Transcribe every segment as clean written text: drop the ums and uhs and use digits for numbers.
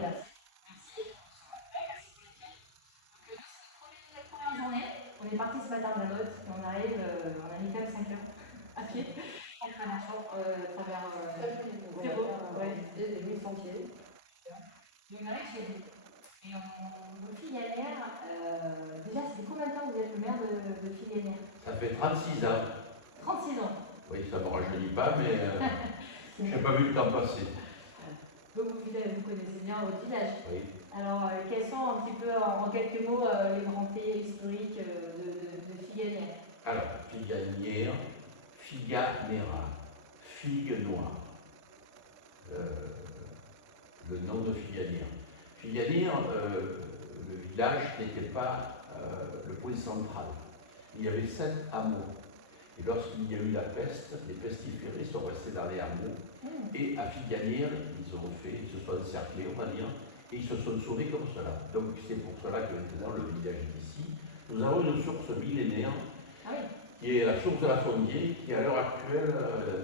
Merci. Merci pour la première journée. On est parti ce matin de la botte et on arrive, on a mis quand même 5 heures à pied, à travers très beau, des 8 sentiers. Et on arrive chez vous. Et on Figuières, déjà, ça fait combien de temps que vous êtes le maire de Figuières? Ça fait 36 ans. 36 ans. Oui, ça ne me rajeunit pas, mais je n'ai pas vu le temps passer. Donc vous connaissez bien votre village. Oui. Alors, quels sont un petit peu, en quelques mots, les grands faits historiques de Figuières? Alors, Figuières, Figanera, figue noire. Le nom de Figuières. Figuières, le village n'était pas le point central. Il y avait 7 hameaux. Et lorsqu'il y a eu la peste, les pestiférés sont restés dans les hameaux. Et à Figuières, ils se sont encerclés, on va dire, et ils se sont sauvés comme cela. Donc c'est pour cela que maintenant le village est ici. Nous avons une source millénaire, qui est la source de la Fondier, qui à l'heure actuelle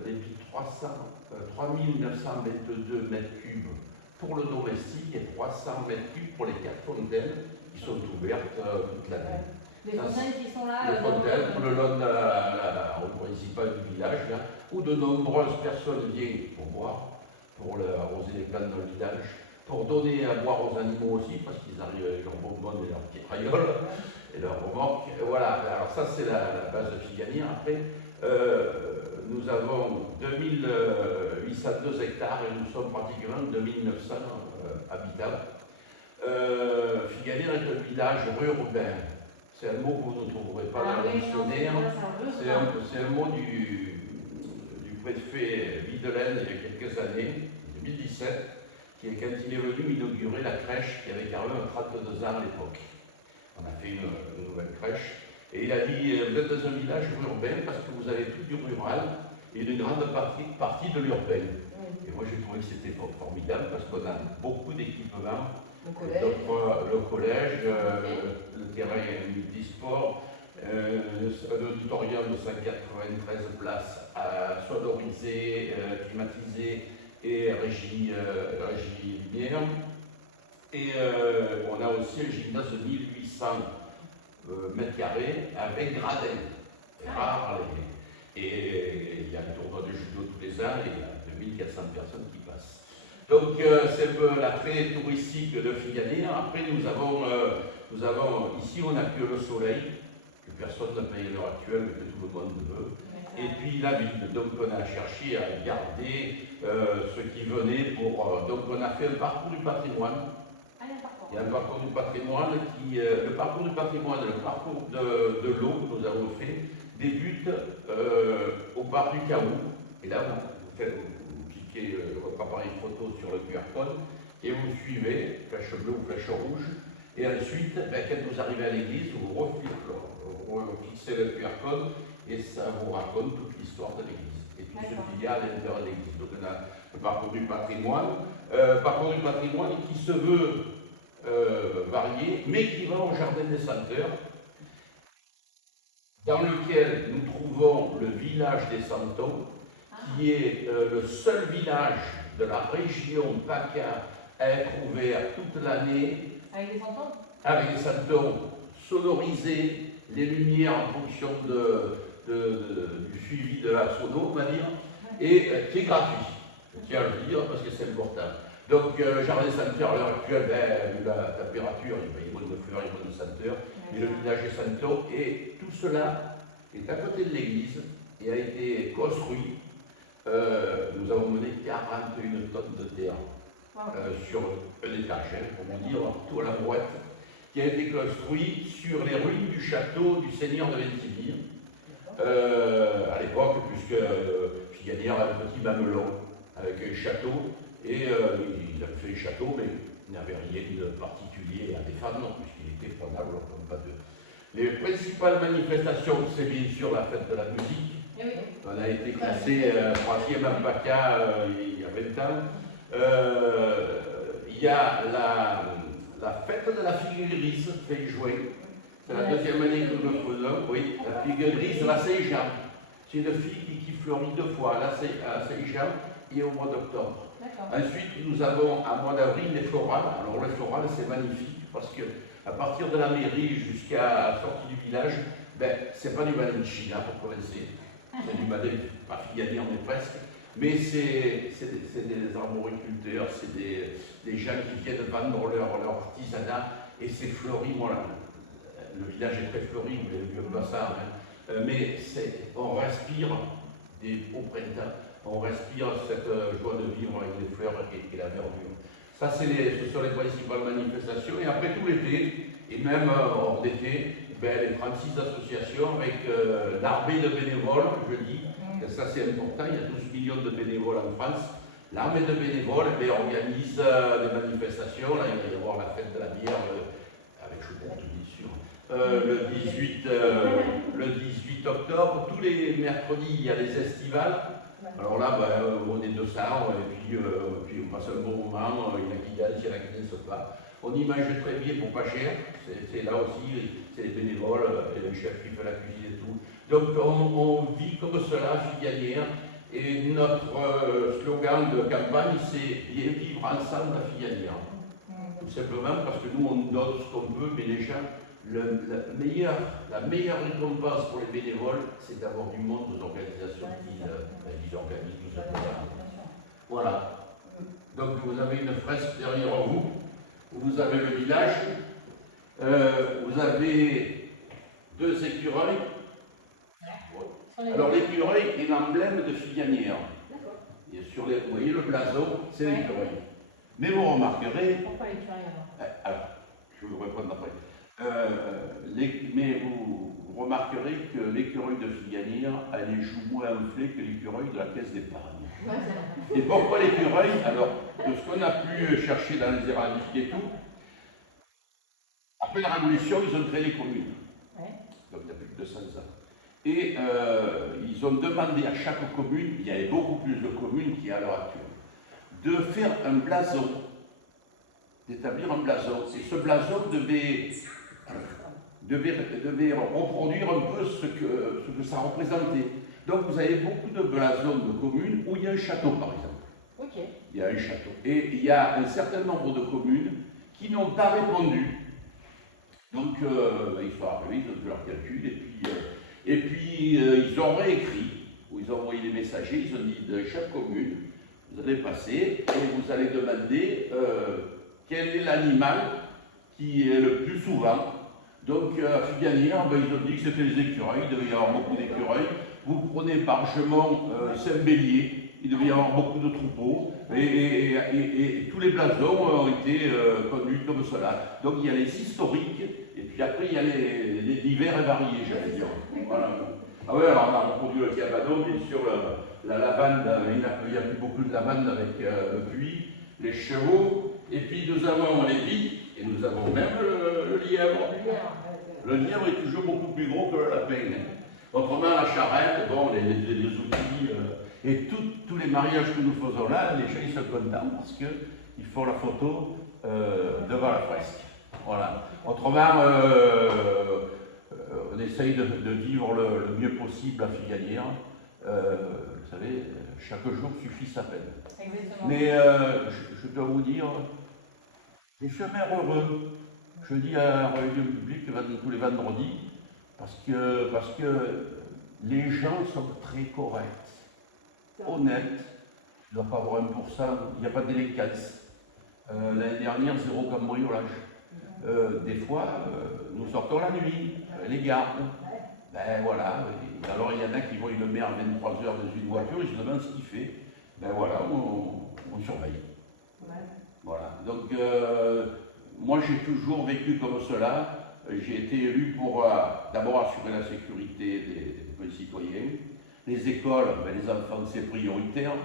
débite 3922 mètres cubes pour le domestique et 300 mètres cubes pour les 4 fontaines qui sont ouvertes toute l'année. Les fontaines qui sont là. Les fontaines, tout le long de la route principale du village, là, où de nombreuses personnes viennent pour boire, pour arroser les plantes dans le village, pour donner à boire aux animaux aussi, parce qu'ils arrivent avec leurs bonbonnes et leurs petites raioles et leurs remorques. Voilà, alors ça c'est la base de Figuières. Après, nous avons 2802 hectares et nous sommes pratiquement 2900 habitants. Figuières est un village urbain. C'est un mot que vous ne trouverez pas dans le dictionnaire. C'est un mot du préfet Videlaine il y a quelques années, 2017, qui est quand il est venu inaugurer la crèche qui avait quand même 32 ans à l'époque. On a fait une nouvelle crèche. Et il a dit, vous êtes dans un village urbain parce que vous avez tout du rural et une grande partie de l'urbain. Et moi j'ai trouvé que c'était formidable parce qu'on a beaucoup d'équipements. Le collège, le terrain multisport, un auditorium de 193 places sonorisé, climatisé et régie lumière. Et on a aussi un gymnase de 1800 mètres carrés avec gradin. C'est rare. Et il y a un tournoi de judo tous les ans et il y a 2400 personnes qui passent. Donc c'est un peu l'attrait touristique de Figuières. Après nous avons ici on n'a que le soleil, que personne n'a payé à l'heure actuelle, mais que tout le monde veut. Et puis la ville. Donc on a cherché à garder ceux qui venaient pour. Donc on a fait un parcours du patrimoine. Il y a un parcours du patrimoine qui. Le parcours du patrimoine, le parcours de l'eau que nous avons fait, débute au bar du Caou. Et là vous faites. Votre appareil photo sur le QR code et vous suivez, flèche bleue ou flèche rouge, et ensuite, quand vous arrivez à l'église, vous refixez le QR code et ça vous raconte toute l'histoire de l'église et tout ce qu'il y a à l'intérieur de l'église. Donc on a le parcours du patrimoine qui se veut varié, mais qui va au jardin des Senteurs, dans lequel nous trouvons le village des Santons, qui est le seul village de la région PACA à être ouvert toute l'année. Avec des santons? Avec des santons sonorisés, les lumières en fonction du suivi de la sono, on va dire, et qui est gratuit. Je tiens à le dire parce que c'est important. Donc, jardin des Senteurs, à l'heure actuelle, vu la température, il y a beaucoup de fleurs, il y a beaucoup de senteurs, mais le village des Santons, et tout cela est à côté de l'église et a été construit. Nous avons mené 41 tonnes de terre sur un étage, comment dire, tout à la brouette, qui a été construit sur les ruines du château du seigneur de Ventimille, à l'époque, puisque Figuières avait un petit mamelon avec un château, et il a fait le château, mais il n'avait rien de particulier à défendre, puisqu'il était prenable comme pas deux. Les principales manifestations, c'est bien sûr la fête de la musique. On a été classé 3e à PACA il y a 20 ans. Il y a la fête de la figue grise, fin juin. C'est la deuxième année que nous le faisons. Oui, la figue grise, la Saint-Jean. C'est une figue qui fleurit 2 fois, à Saint-Jean et au mois d'octobre. D'accord. Ensuite, nous avons à mois d'avril les florales. Alors les florales, c'est magnifique parce que à partir de la mairie jusqu'à la sortie du village, ben, c'est pas du Malinchina pour commencer, c'est du Malin, pas Figani, on est presque, mais c'est des arboriculteurs, c'est des gens qui viennent vendre leur artisanat et c'est fleuri. Moi, le village est très fleuri, vous l'avez vu un peu ça, hein. Mais on respire au printemps, on respire cette joie de vivre avec les fleurs et la verdure. Ça, ce sont les principales manifestations. Et après tout l'été, et même hors d'été, ben, les 36 associations avec l'armée de bénévoles, je dis, et ça c'est important, il y a 12 millions de bénévoles en France. L'armée de bénévoles ben, organise des manifestations. Là, il va y avoir la fête de la bière avec Choupette, bien sûr. Le 18 octobre, tous les mercredis, il y a les estivales. Alors là, ben, on est 200 et puis on passe un bon moment, il y en a qui dansent, il y en a qui ne dansent pas. On y mange très bien pour pas cher, c'est là aussi, c'est les bénévoles et le chef qui fait la cuisine et tout. Donc on vit comme cela à Figuianière et notre slogan de campagne c'est bien vivre ensemble à Figuianière. Tout simplement parce que nous on donne ce qu'on peut, mais les gens, la meilleure récompense pour les bénévoles, c'est d'avoir du monde aux organisations qui organisent tout ça. Voilà. Donc vous avez une fresque derrière vous, vous avez le village, vous avez 2 écureuils. Alors l'écureuil est l'emblème de Figuianière. Vous voyez le blason, c'est l'écureuil. Mais vous remarquerez. Pourquoi l'écureuil alors? Je vais vous répondre après. Mais vous remarquerez que l'écureuil de Figuianière a les joues moins enflées que l'écureuil de la caisse d'épargne. Et pourquoi l'écureuil? Alors, de ce qu'on a pu chercher dans les héraldiques et tout, après la Révolution, ils ont créé les communes. Donc il y a plus de 200 ans. Et ils ont demandé à chaque commune, il y avait beaucoup plus de communes qu'il y a à l'heure actuelle, de faire un blason, d'établir un blason. Et ce blason devait reproduire un peu ce que ça représentait. Donc vous avez beaucoup de blasons de communes où il y a un château par exemple. Okay. Il y a un château. Et il y a un certain nombre de communes qui n'ont pas répondu. Donc ils sont arrivés, ils ont fait leur calcul et puis ils ont réécrit, ou ils ont envoyé des messagers, ils ont dit de chaque commune, vous allez passer et vous allez demander quel est l'animal qui est le plus souvent. Donc à Figuianière, ben, ils ont dit que c'était les écureuils, il devait y avoir beaucoup d'écureuils. Vous prenez Bargemont, Saint-Bélier, il devait y avoir beaucoup de troupeaux, et tous les blasons ont été conduits comme cela. Donc il y a les historiques, et puis après il y a les divers et variés, j'allais dire. Voilà. Ah oui, alors on a reproduit le cabano, bien sûr, la lavande, il n'y a plus beaucoup de lavande avec le puits, les chevaux, et puis nous avons les vies, et nous avons même le lièvre. Le lièvre est toujours beaucoup plus gros que le lapin. Autrement, la charrette, bon, les outils, et tous les mariages que nous faisons là, les gens ils sont contents parce qu'ils font la photo devant la fresque. Voilà. Autrement, on essaye de vivre le mieux possible à Figuianière. Vous savez, chaque jour suffit sa peine. Exactement. Mais je dois vous dire, je suis un maire heureux. Je dis à la réunion publique tous les vendredis, parce que les gens sont très corrects, honnêtes. Il ne doit pas avoir 1%, il n'y a pas de délinquance. L'année dernière, 0 cambriolage. Des fois, nous sortons la nuit, les gardes. Ben voilà, alors il y en a qui voient le maire à 23h dans une voiture, ils se demandent ce qu'il fait. Ben voilà, on surveille. Voilà, donc moi j'ai toujours vécu comme cela. J'ai été élu pour d'abord assurer la sécurité des concitoyens. Les écoles, ben, les enfants c'est prioritaire.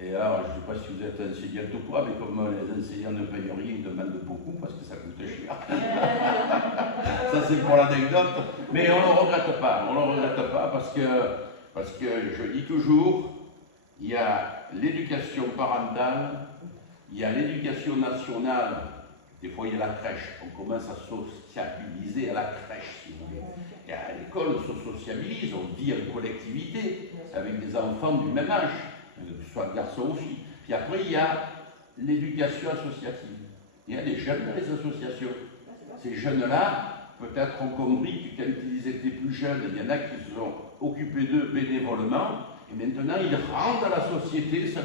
Et alors, je ne sais pas si vous êtes enseignante ou quoi, mais comme les enseignants ne payent rien, ils demandent beaucoup parce que ça coûte cher. Ça c'est pour l'anecdote. Mais on ne le regrette pas. On ne le regrette pas parce que je dis toujours, il y a l'éducation parentale, il y a l'éducation nationale. Des fois, il y a la crèche. On commence à sociabiliser à la crèche, si vous voulez. Et à l'école, on se sociabilise, on vit en collectivité avec des enfants du même âge. que ce soit garçon ou fille. Puis après, il y a l'éducation associative. Il y a des jeunes dans les associations. Ces jeunes-là, peut-être ont compris que quand ils étaient plus jeunes, il y en a qui se sont occupés d'eux bénévolement, et maintenant ils rentrent dans la société sans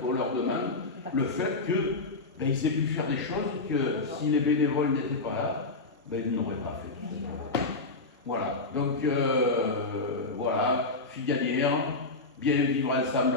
qu'on leur demande, le fait que ben, ils aient pu faire des choses que si les bénévoles n'étaient pas là, ben, ils n'auraient pas fait. Voilà, donc voilà, Figalière, bien vivre ensemble.